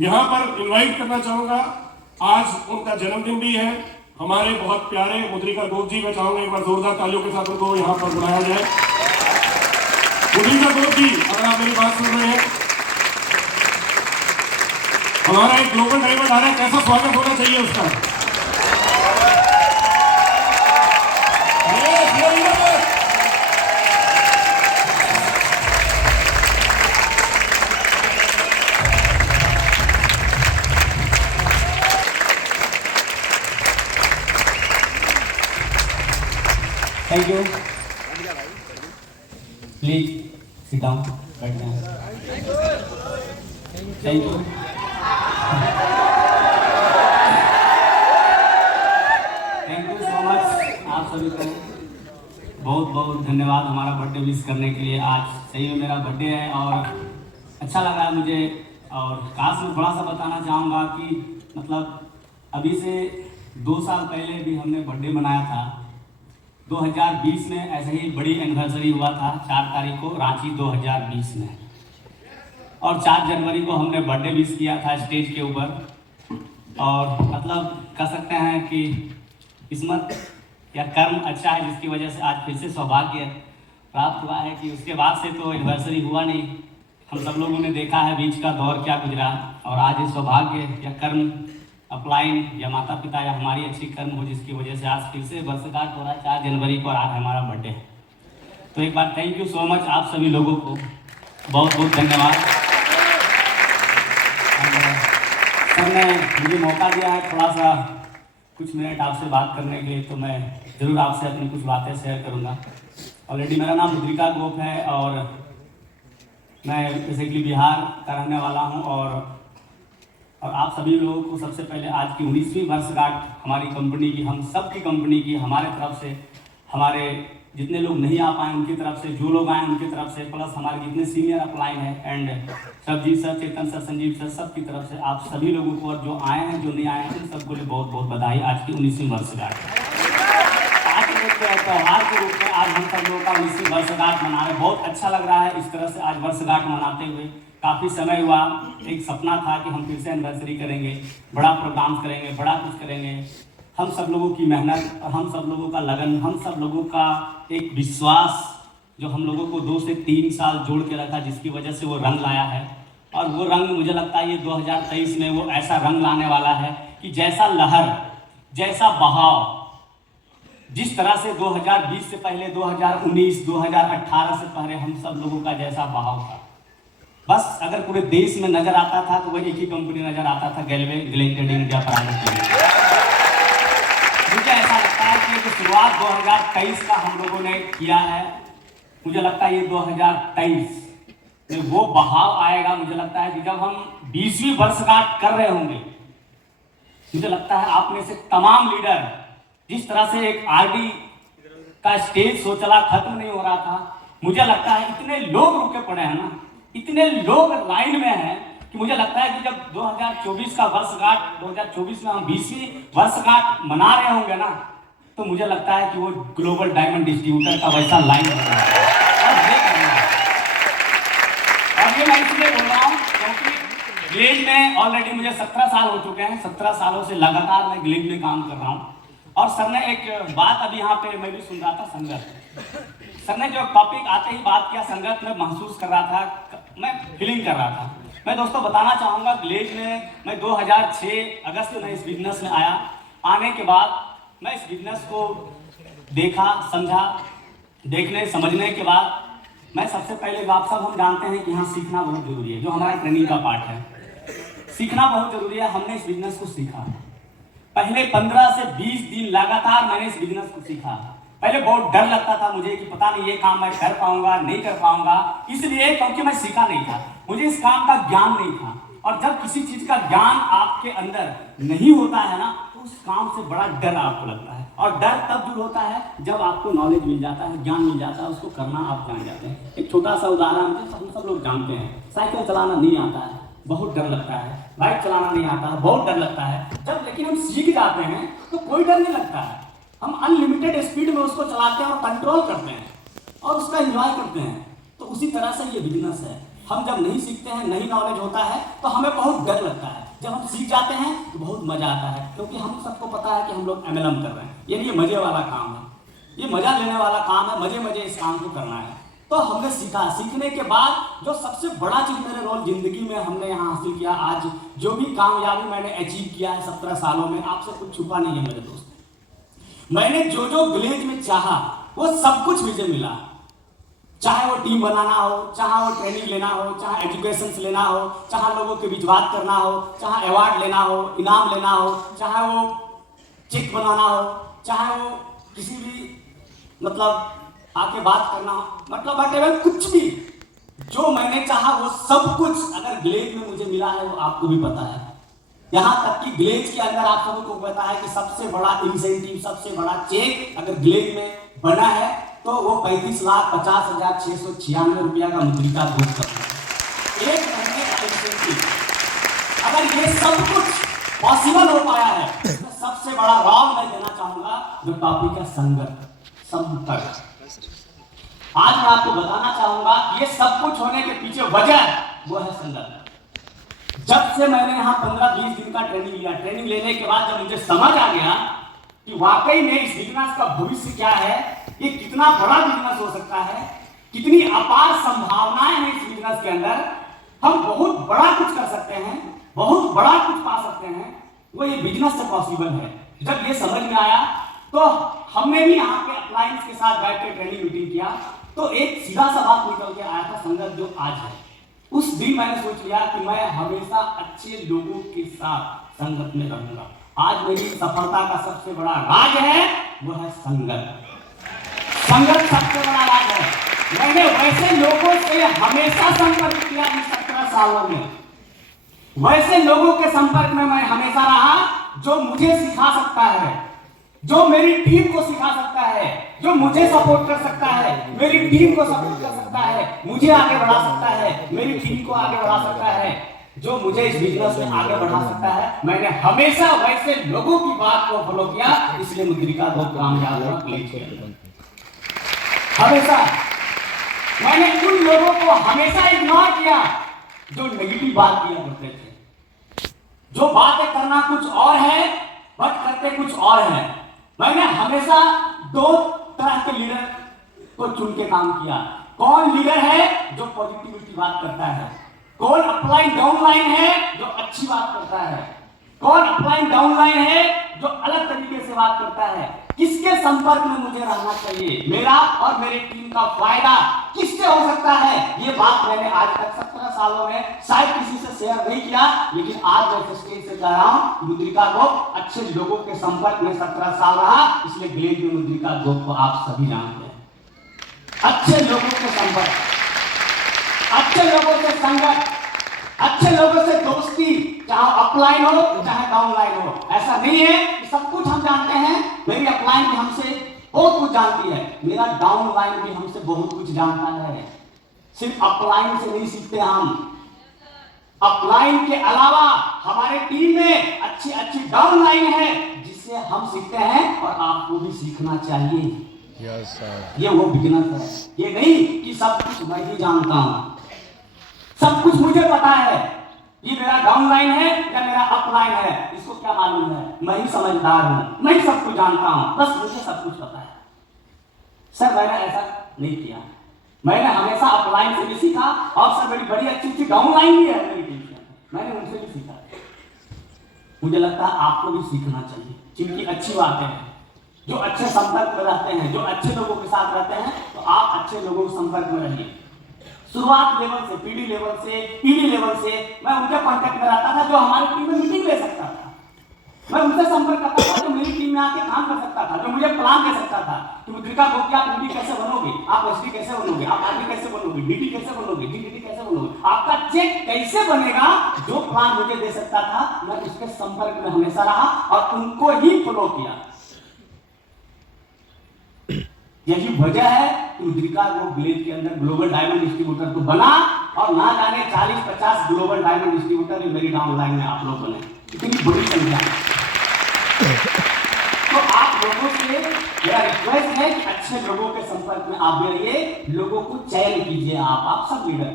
यहाँ पर इनवाइट करना चाहूंगा, आज उनका जन्मदिन भी है, हमारे बहुत प्यारे मुद्रिका गोप जी। मैं चाहूंगा एक बार जोरदार तालियों के साथ उनको यहाँ पर बुलाया जाए। मुद्रिका गोप जी, अगर आप मेरी बात सुन रहे हैं, हमारा एक ग्लोबल ड्राइवर आ रहा है, कैसा स्वागत होना चाहिए उसका। Thank you. Please sit down, बैठ जाएं। Thank you. Thank you so much आप सभी को बहुत बहुत धन्यवाद हमारा बर्थडे विश करने के लिए। आज सही में मेरा बर्थडे है और अच्छा लगा है मुझे। और काश मैं थोड़ा सा बताना चाहूँगा कि मतलब अभी से 2 साल पहले भी हमने बर्थडे मनाया था। 2020 में ऐसे ही बड़ी एनिवर्सरी हुआ था, 4 तारीख को रांची 2020 में, और 4 जनवरी को हमने बर्थडे विश किया था स्टेज के ऊपर। और मतलब कह सकते हैं कि किस्मत या कर्म अच्छा है जिसकी वजह से आज फिर से सौभाग्य प्राप्त हुआ है कि उसके बाद से तो एनिवर्सरी हुआ नहीं। हम सब लोगों ने देखा है बीच का दौर क्या गुजरा, और आज ये सौभाग्य या कर्म अपलाइन या माता पिता या हमारी अच्छी कर्म हो जिसकी वजह से आज फिर से वर्षगांठ हो रहा है 4 जनवरी को, और आज हमारा बर्थडे। तो एक बार थैंक यू सो मच आप सभी लोगों को, बहुत बहुत धन्यवाद। सर ने मुझे मौका दिया है थोड़ा सा कुछ मिनट आपसे बात करने के लिए, तो मैं ज़रूर आपसे अपनी कुछ बातें शेयर करूँगा। ऑलरेडी मेरा नाम मुद्रिका गोप है और मैं बेसिकली बिहार का रहने वाला हूँ। और आप सभी लोगों को सबसे पहले आज की 19वीं वर्षगांठ हमारी कंपनी की, हम सब की कंपनी की, हमारे तरफ से, हमारे जितने लोग नहीं आ पाए उनकी तरफ से, जो लोग आए उनकी तरफ से, प्लस हमारे जितने सीनियर अपलाइन हैं and Sarjit sir, Chetan sir, Sanjeev sir, सब की तरफ से आप सभी लोगों को, और जो आए हैं जो नहीं आए हैं उन सबको लिए बहुत बहुत बधाई आज की 19वीं वर्षगांठ। आज एक त्यौहार के रूप में आज हम सब लोगों का 19वीं वर्षगांठ मना रहे हैं। बहुत अच्छा लग रहा है इस तरह से आज वर्षगांठ मनाते हुए। काफ़ी समय हुआ, एक सपना था कि हम फिर से एनिवर्सरी करेंगे, बड़ा प्रोग्राम करेंगे, बड़ा कुछ करेंगे। हम सब लोगों की मेहनत और हम सब लोगों का लगन, हम सब लोगों का एक विश्वास जो हम लोगों को 2 से 3 साल जोड़ के रखा, जिसकी वजह से वो रंग लाया है। और वो रंग मुझे लगता है ये 2023 में वो ऐसा रंग लाने वाला है कि जैसा लहर, जैसा बहाव, जिस तरह से 2020 से पहले 2019, 2018 से पहले हम सब लोगों का जैसा बहाव था, बस अगर पूरे देश में नजर आता था तो वही एक ही कंपनी नजर आता था, गेलवे ग्लेंटेड इंडिया प्राइवेट लिमिटेड। मुझे ऐसा लगता है कि जो शुरुआत 2023 का हम लोगों ने किया है, मुझे लगता है ये 2023 में वो बहाव आएगा। मुझे लगता है कि जब हम 20वीं वर्षगांठ कर रहे होंगे, मुझे लगता है आप में से तमाम लीडर, जिस तरह से एक आरडी का स्टेज शो चला, खत्म नहीं हो रहा था, मुझे लगता है इतने लोग रुके पड़े हैं ना, इतने लोग लाइन में हैं कि मुझे लगता है कि जब 2024 का वर्षगांठ, 2024 में हम 20वीं वर्षगांठ मना रहे होंगे ना, तो मुझे लगता है कि वो ग्लोबल डायमंड डिस्ट्रीब्यूटर का वैसा लाइन होगा। और ये मैं इसलिए बोल रहा हूँ क्योंकि ग्लेज में ऑलरेडी मुझे 17 साल हो चुके हैं। 17 सालों से लगातार मैं ग्लेज में काम कर रहा हूँ। और सर ने एक बात अभी यहाँ पे मैं भी सुन रहा था, संगत। सर ने जो टॉपिक आते ही बात किया संगत, में महसूस कर रहा था, मैं फीलिंग कर रहा था। मैं दोस्तों बताना चाहूँगा, ग्लेज में मैं 2006 अगस्त में इस बिजनेस में आया। आने के बाद मैं इस बिजनेस को देखा, समझा। देखने समझने के बाद मैं सबसे पहले, आप सब हम जानते हैं कि यहाँ सीखना बहुत जरूरी है, जो हमारा ट्रेनिंग का पार्ट है, सीखना बहुत जरूरी है। हमने इस बिजनेस को सीखा। पहले 15 से 20 दिन लगातार मैंने इस बिजनेस को सीखा। पहले बहुत डर लगता था मुझे कि पता नहीं ये काम मैं कर पाऊंगा नहीं कर पाऊंगा, इसलिए क्योंकि मैं सीखा नहीं था, मुझे इस काम का ज्ञान नहीं था। और जब किसी चीज का ज्ञान आपके अंदर नहीं होता है ना, तो उस काम से बड़ा डर आपको लगता है। और डर तब दूर होता है जब आपको नॉलेज मिल जाता है, ज्ञान मिल जाता है, उसको करना आप जान जाते हैं। एक छोटा सा उदाहरण हम सब लोग जानते हैं, साइकिल चलाना नहीं आता है, बहुत डर लगता है। बाइक चलाना नहीं आता है, बहुत डर लगता है। जब लेकिन हम सीख जाते हैं तो कोई डर नहीं लगता है। हम अनलिमिटेड स्पीड में उसको चलाते हैं और कंट्रोल करते हैं और उसका एंजॉय करते हैं। तो उसी तरह से ये बिजनेस है। हम जब नहीं सीखते हैं, नहीं नॉलेज होता है तो हमें बहुत डर लगता है। जब हम सीख जाते हैं तो बहुत मजा आता है, क्योंकि हम सबको पता है कि हम लोग MLM कर रहे हैं, यानी ये मजे वाला काम है, ये मजा लेने वाला काम है, मजे मजे इस काम को करना है। तो हमने सीखा, सीखने के बाद जो सबसे बड़ा चीज मेरे रोल जिंदगी में हमने यहाँ हासिल किया, आज जो भी कामयाबी मैंने अचीव किया है 17 सालों में, आपसे कुछ छुपा नहीं है मेरे दोस्त। मैंने जो जो विलेज में चाहा वो सब कुछ मुझे मिला, चाहे वो टीम बनाना हो, चाहे वो ट्रेनिंग लेना हो, चाहे एजुकेशन लेना हो, चाहे लोगों के बीच बात करना हो, चाहे अवार्ड लेना हो, इनाम लेना हो, चाहे वो चेक बनाना हो, चाहे वो किसी भी मतलब आके बात करना हो, मतलब whatever, कुछ भी जो मैंने चाहा वो सब कुछ अगर विलेज में मुझे मिला है वो आपको भी पता है। यहाँ तक कि विलेज के अंदर आप सबको पता है कि सबसे बड़ा इंसेंटिव, सबसे बड़ा चेक अगर विलेज में बना है तो वो 35,50,696 रुपया का मुद्रिका घोष करता है, एक महीने का इंसेंटिव। अगर ये सब कुछ पॉसिबल हो पाया है तो सबसे बड़ा राउंड मैं देना चाहूंगा जो टॉपिक है संगत, संपर्क। आज मैं आपको बताना चाहूंगा ये सब कुछ होने के पीछे वजह वो है संगत। जब से मैंने यहाँ 15-20 दिन का ट्रेनिंग लिया, ट्रेनिंग लेने के बाद जब मुझे समझ आ गया कि वाकई में इस बिजनेस का भविष्य क्या है, ये कितना बड़ा बिजनेस हो सकता है, कितनी अपार संभावनाएं हैं इस बिजनेस के अंदर, हम बहुत बड़ा कुछ कर सकते हैं, बहुत बड़ा कुछ पा सकते हैं, वो ये बिजनेस से पॉसिबल है। जब ये समझ में आया तो हमने भी यहाँ पे अप्लायंस के साथ बैठ के ट्रेनिंग मीटिंग किया, तो एक सीधा सा बात निकल के आया था संगत जो आज है। उस दिन मैंने सोच लिया कि मैं हमेशा अच्छे लोगों के साथ संगत में रहूंगा। आज मेरी सफलता का सबसे बड़ा राज है वो है संगत। संगत सबसे बड़ा राज है। मैंने वैसे लोगों से हमेशा संपर्क किया इन 17 सालों में, वैसे लोगों के संपर्क में मैं हमेशा रहा जो मुझे सिखा सकता है, जो मेरी टीम को सिखा सकता है, जो मुझे सपोर्ट कर सकता है, मेरी टीम को सपोर्ट कर सकता है, मुझे आगे बढ़ा सकता है, मेरी टीम को आगे बढ़ा सकता है, जो मुझे इस बिजनेस में आगे बढ़ा सकता है। मैंने हमेशा वैसे लोगों की बात को फॉलो किया, इसलिए मुद्रिका बहुत कामयाब हुआ। हमेशा मैंने उन लोगों को हमेशा इग्नोर किया जो नेगेटिव बात किया करते थे, जो बातें करना कुछ और है बट करते कुछ और है। मैंने हमेशा 2 तरह के लीडर को चुन के काम किया। कौन लीडर है जो पॉजिटिविटी बात करता है, कौन अपलाइन डाउनलाइन है जो अच्छी बात करता है, कौन अपलाइन डाउनलाइन है जो अलग तरीके से बात करता है, किसके संपर्क में मुझे रहना चाहिए, मेरा और मेरी टीम का फायदा किससे हो सकता है। ये बात मैंने आज तक 17 सालों में शायद किसी से शेयर नहीं किया, लेकिन आज मैं स्टेज से कह रहा हूं मुद्रिका गोप अच्छे लोगों के संपर्क में 17 साल रहा, इसलिए विलेज में मुद्रिका गोप को आप सभी जानते हैं। अच्छे लोगों के संपर्क, अच्छे लोगों से संगत, अच्छे लोगों से दोस्ती, चाहे अपलाइन हो चाहे डाउनलाइन हो। ऐसा नहीं है कि सब कुछ हम जानते हैं, मेरी अपलाइन भी हमसे बहुत कुछ जानती है, मेरा डाउनलाइन भी हमसे बहुत कुछ जानता है। सिर्फ अपलाइन से नहीं सीखते हम, अपलाइन के अलावा हमारे टीम में अच्छी अच्छी डाउनलाइन है जिससे हम सीखते हैं और आपको भी सीखना चाहिए। ये वो बिजनेस है, ये नहीं कि सब कुछ मैं ही जानता हूं, सब कुछ मुझे पता है, ये मेरा डाउनलाइन है या मेरा अपलाइन है, इसको क्या मालूम है, मैं ही समझदार हूं, मैं ही सब कुछ जानता हूं, बस मुझे सब कुछ पता है। सर मैंने ऐसा नहीं किया, मैंने हमेशा अपलाइन से भी सीखा और सर मेरी बड़ी अच्छी डाउनलाइन भी है मेरी टीम से, मैंने उनसे भी सीखा। मुझे लगता है आपको भी सीखना चाहिए, जिनकी अच्छी बातें हैं, जो अच्छे संपर्क में रहते हैं, जो अच्छे लोगों के साथ रहते हैं, तो आप अच्छे लोगों के संपर्क में रहिए। शुरुआत लेवल से, पीडी लेवल से, पीडी लेवल से मैं उनके कांटेक्ट में रहता था जो हमारी टीम में मीटिंग ले सकता था, मैं उनसे संपर्क करता था जो मेरी टीम में आके काम कर सकता था, जो मुझे प्लान दे सकता था कि मुद्रिका गोप आप पीडी कैसे बनोगे, आप एसडी कैसे बनोगे, आप आरडी कैसे बनोगे, डीटी कैसे बनोगे, डीडीटी कैसे बनोगे, आपका चेक कैसे बनेगा, जो प्लान मुझे दे सकता था मैं उसके संपर्क में हमेशा रहा और उनको ही फॉलो किया। यही वजह है कि मुद्रिका गोप विलेज के अंदर ग्लोबल डायमंड डिस्ट्रीब्यूटर तो बना और ना जाने 40-50 ग्लोबल डायमंड डिस्ट्रीब्यूटर मेरी डाउनलाइन में आप लोग बने, इतनी बड़ी संख्या। तो आप लोगों से मेरा रिक्वेस्ट है कि अच्छे लोगों के संपर्क में आप भी रहिए, लोगों को चयन कीजिए। आप सब लीडर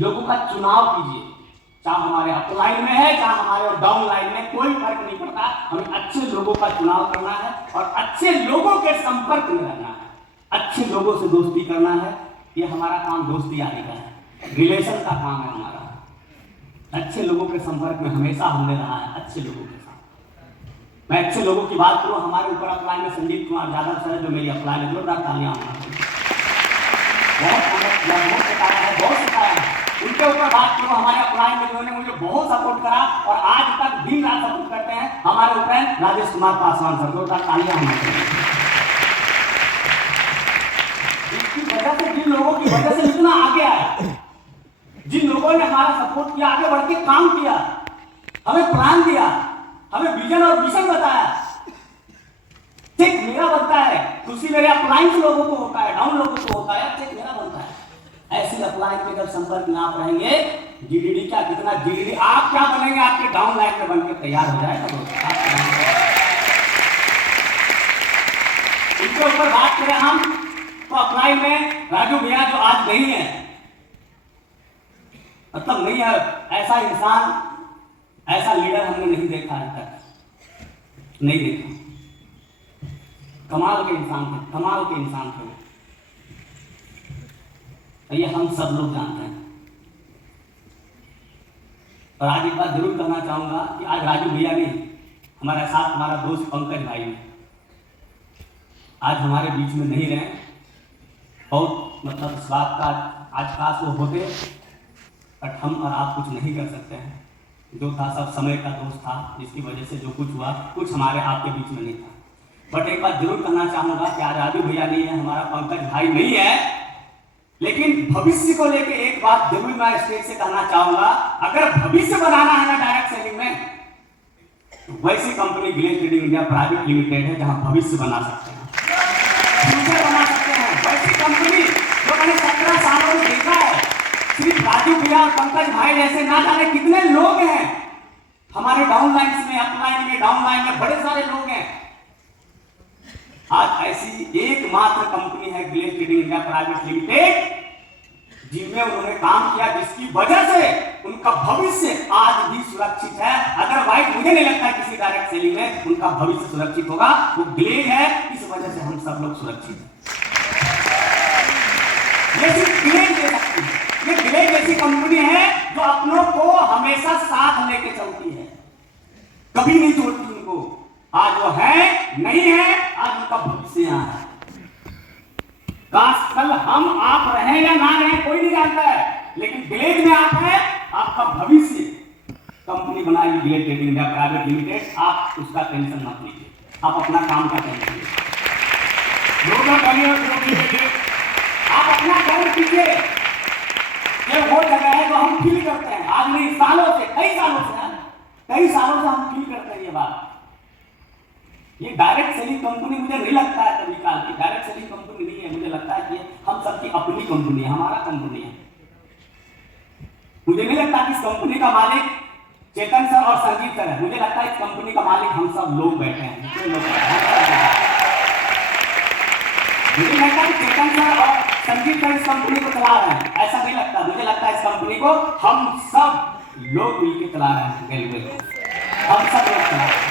लोगों का चुनाव कीजिए, चाहे हमारे अपलाइन में है चाहे हमारे डाउन लाइन में, कोई फर्क नहीं पड़ता। हमें अच्छे लोगों का चुनाव करना है और अच्छे लोगों के संपर्क में रहना है, अच्छे लोगों से दोस्ती करना है। ये हमारा काम दोस्ती यारी का है, रिलेशन का काम है हमारा। अच्छे लोगों के संपर्क में हमेशा हमने रहा है, अच्छे लोगों के साथ। मैं अच्छे लोगों की बात करूं, हमारे ऊपर अपलाइन में संदीप कुमार यादव सर है, जो मेरी अपलाइन है, जोरदार तालियां होना चाहिए। बहुत सिखाया है, बहुत सिखाया है। उनके ऊपर बात करूं, हमारे अपलाइन में जिन्होंने मुझे बहुत सपोर्ट करा और आज तक दिन रात सपोर्ट करते हैं, हमारे ऊपर राजेश कुमार पासवान सर, जोरदार तालियां होना चाहिए। इसकी वजह से, जिन लोगों की वजह से इतना आगे आया, जिन लोगों ने हमारा सपोर्ट किया, आगे बढ़ के काम किया, हमें प्लान दिया, हमें विजन और मिशन बताया, चेक मेरा बनता है, खुशी मेरे अपलाइन लोगों को होता है, डाउन लोगों को होता है, चेक मेरा बनता है। ऐसे अपलाइन के जब संपर्क में आप रहेंगे, जीडीडी क्या, कितना जीडीडी, आप क्या बनेंगे, आपके डाउन लाइन में बनकर तैयार हो जाएगा। उनके ऊपर बात करें हम तो अपलाइन में राजू भैया जो आज नहीं है, मतलब नहीं है, ऐसा इंसान, ऐसा लीडर हमने नहीं देखा आज तक, नहीं देखा। कमाल के इंसान थे, कमाल के इंसान थे। ये हम सब लोग जानते हैं। और आज एक बात जरूर कहना चाहूंगा कि आज राजू भैया नहीं, हमारे साथ हमारा दोस्त पंकज भाई ने आज हमारे बीच में नहीं रहे। बहुत मतलब इस बात का आज काश वो होते, बट हम और आप कुछ नहीं कर सकते हैं। जो था सब समय का दोस्त था, जिसकी वजह से जो कुछ हुआ, कुछ हमारे आपके बीच में नहीं था। बट एक बात जरूर कहना चाहूंगा कि आज राजू भैया नहीं है, हमारा पंकज भाई नहीं है, लेकिन भविष्य को लेकर एक बात जरूर मैं स्टेज से कहना चाहूंगा। अगर भविष्य बनाना है ना डायरेक्ट सेलिंग में, तो वैसी company glaze trading India private limited है, जहां भविष्य बना सकते हैं, फ्यूचर बना सकते हैं। वैसी कंपनी जो मैंने 17 सालों में देखा है, सिर्फ राजू भैया और पंकज भाई जैसे ना जाने कितने लोग हैं हमारे डाउन लाइन में, अपलाइन में, डाउन लाइन में बड़े सारे लोग हैं। आज ऐसी एकमात्र कंपनी है glaze trading India private limited, जिनमें उन्होंने काम किया, जिसकी वजह से उनका भविष्य आज भी सुरक्षित है। अदरवाइज मुझे नहीं लगता किसी डायरेक्ट सेलिंग में उनका भविष्य सुरक्षित होगा। वो ग्लेज है, इस वजह से हम सब लोग सुरक्षित हैं। ये सिर्फ ग्लेज दे सकती है। ये ग्लेज ऐसी कंपनी है जो अपनों को हमेशा साथ लेके चलती है, कभी नहीं छोड़ती उनको। आज वो है नहीं है, आज उनका भविष्य यहाँ है। काश कल हम आप रहे या ना रहे कोई नहीं जानता है, लेकिन ग्लेज में आप है, आपका भविष्य। कंपनी बनाई glaze trading India private limited, आप उसका टेंशन मत लीजिए, आप अपना काम का टेंशन लीजिए। आप अपना काम कीजिए। ये वो जगह है जो हम फील करते हैं, आज नहीं सालों से, कई सालों से हम फील करते हैं ये बात। ये डायरेक्ट सेलिंग कंपनी मुझे नहीं लगता है कभी काल की डायरेक्ट सेलिंग कंपनी नहीं है। मुझे लगता है कि हम सबकी अपनी कंपनी है, हमारा कंपनी है। मुझे नहीं लगता कि इस कंपनी का मालिक चेतन सर और संजीव सर है। मुझे लगता है इस कंपनी का मालिक हम सब लोग बैठे हैं, मुझे लगता है कि चेतन सर और संजीव सर इस कंपनी को चला रहे हैं, ऐसा नहीं लगता। मुझे लगता है इस कंपनी को हम सब लोग मिलकर चला रहे हैं, रेलवे को हम सब लोग चला रहे हैं।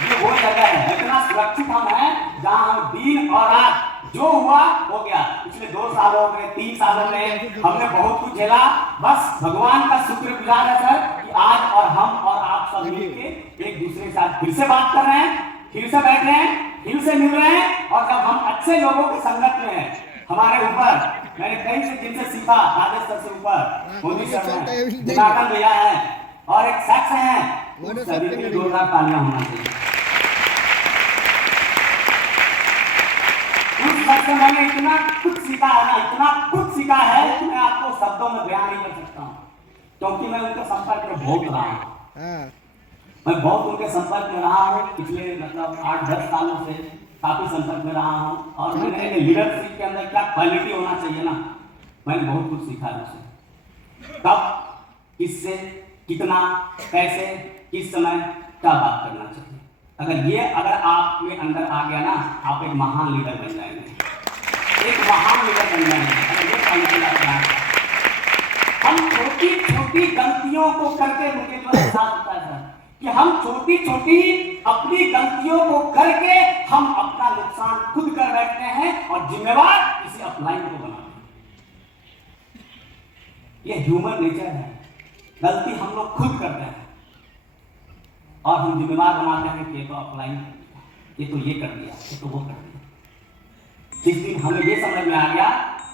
ये वो जगह है, इतना सुरक्षित हम हैं, जहां हम दिन और रात जो हुआ हो गया। पिछले 2 सालों में, 3 सालों में हमने बहुत कुछ झेला। बस भगवान का शुक्रगुजार है सर कि आज और हम और आप सब मिलकर एक दूसरे के साथ फिर से बात कर रहे हैं, फिर से बैठ रहे हैं, फिर से मिल रहे हैं। और जब हम अच्छे लोगों के संगत में हैं, हमारे ऊपर मैंने कई से जिनसे सीखा, राजेश सर से ऊपर मोदी सर हैं, दिनाकर भैया हैं और एक शख्स हैं, सभी के लिए जोरदार तालियां होना चाहिए। मैंने इतना कुछ सीखा है ना, इतना कुछ सीखा है कि मैं आपको शब्दों में बयान नहीं कर सकता हूँ, क्योंकि मैं उनके संपर्क में बहुत रहा हूँ। मैं बहुत उनके संपर्क में रहा हूँ, पिछले मतलब 8-10 सालों से काफी संपर्क में रहा हूँ। और मैंने लीडरशिप के अंदर क्या क्वालिटी होना चाहिए ना, मैंने बहुत कुछ सीखा है उससे। कब, किससे, कितना, कैसे, किस समय क्या बात करना चाहिए। अगर आप में अंदर आ गया ना, आप एक महान लीडर बन जाएंगे, एक महान लीडर बन जाएंगे। अगर ये क्वालिटी आप हम छोटी छोटी गलतियों को करके मुझे जो एहसास होता है सर कि हम छोटी छोटी अपनी गलतियों को करके हम अपना नुकसान खुद कर बैठते हैं और जिम्मेवार इसी अपलाइन को बनाते हैं। ये ह्यूमन नेचर है, गलती हम लोग खुद करते हैं और हम जिम्मेवार बनाते हैं कि ये तो अपलाइन, ये तो ये कर दिया, ये तो वो कर दिया। जिस दिन हमें ये समझ में आ गया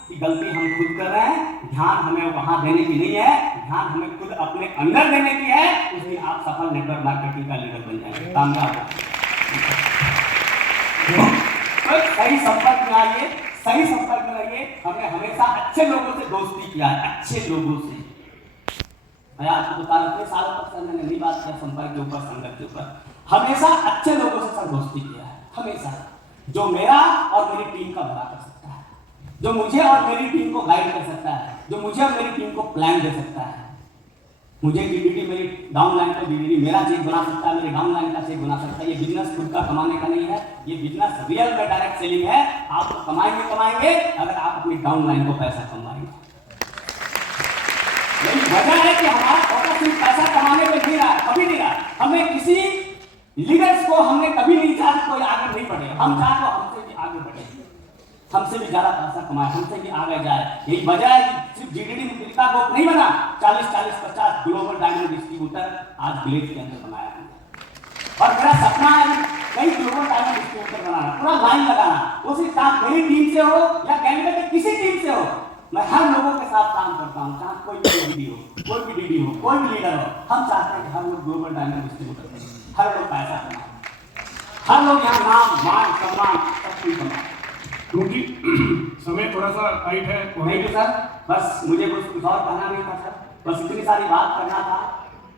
कि गलती हम खुद कर रहे हैं, ध्यान हमें वहां देने की नहीं है, ध्यान हमें खुद अपने अंदर देने की है, उस दिन आप सफल नेटवर्क मार्केटिंग का लीडर बन जाएंगे, कामयाब तो सही संपर्क में आइए, सही संपर्क में रहिए। हमने हमेशा अच्छे लोगों से दोस्ती किया है, अच्छे लोगों से। मैं आपको बता रहा हूं, इतने सालों तक सर मैंने नहीं बात किया संपर्क के ऊपर, संगत के ऊपर, हमेशा अच्छे लोगों से सर दोस्ती किया है, हमेशा, जो मेरा और मेरी टीम का भला कर सकता है, जो मुझे और मेरी टीम को गाइड कर सकता है, जो मुझे और मेरी टीम को प्लान दे सकता है। मुझे डीडीडी मेरी डाउनलाइन को डीडीडी मेरा चेक बना सकता है, मेरे डाउनलाइन का चेक बना सकता है। ये बिजनेस खुद का कमाने का नहीं है, ये बिजनेस रियल में डायरेक्ट सेलिंग है। आप कमाएंगे अगर आप अपनी डाउनलाइन को पैसा कमाएंगे। यही वजह है कि हमारा फोकस सिर्फ पैसा कमाने पे नहीं रहा, कभी नहीं रहा। हमें किसी लीडर्स को हमने कभी नहीं चाहा कोई आगे नहीं बढ़े, हम चाहे तो हमसे भी आगे बढ़े, हमसे भी ज्यादा पैसा कमाए, हमसे भी आगे जाए। यही वजह है कि सिर्फ डीडीडी मुद्रिका ग्रुप नहीं बना, 40-50 ग्लोबल डायमंड डिस्ट्रीब्यूटर आज विलेज के अंदर बनाया है। और मेरा सपना है कई ग्लोबल डायमंड डिस्ट्रीब्यूटर बनाना, पूरा लाइन लगाना। वो सिर्फ मेरी टीम से हो या कैनेडा की किसी टीम से हो, मैं हर लोगों के साथ काम करता हूँ, चाहे कोई भी डीडी हो, कोई भी डीडी हो, कोई भी लीडर हो। हम चाहते हैं कि हर लोग ग्लोबल डायमंड डिस्ट्रीब्यूटर बने, हर लोग पैसा कमाए, हर लोग यहाँ नाम मान सम्मान सब कुछ कमाए। क्योंकि समय थोड़ा सा टाइट है। थैंक यू सर, बस मुझे कुछ और कहना नहीं था सर, बस इतनी सारी बात करना था।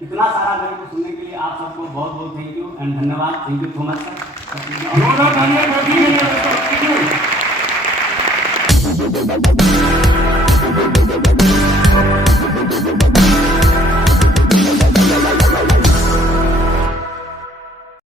इतना सारा मेरे को सुनने के लिए आप सबको बहुत बहुत थैंक यू एंड धन्यवाद। Thank you so much sir.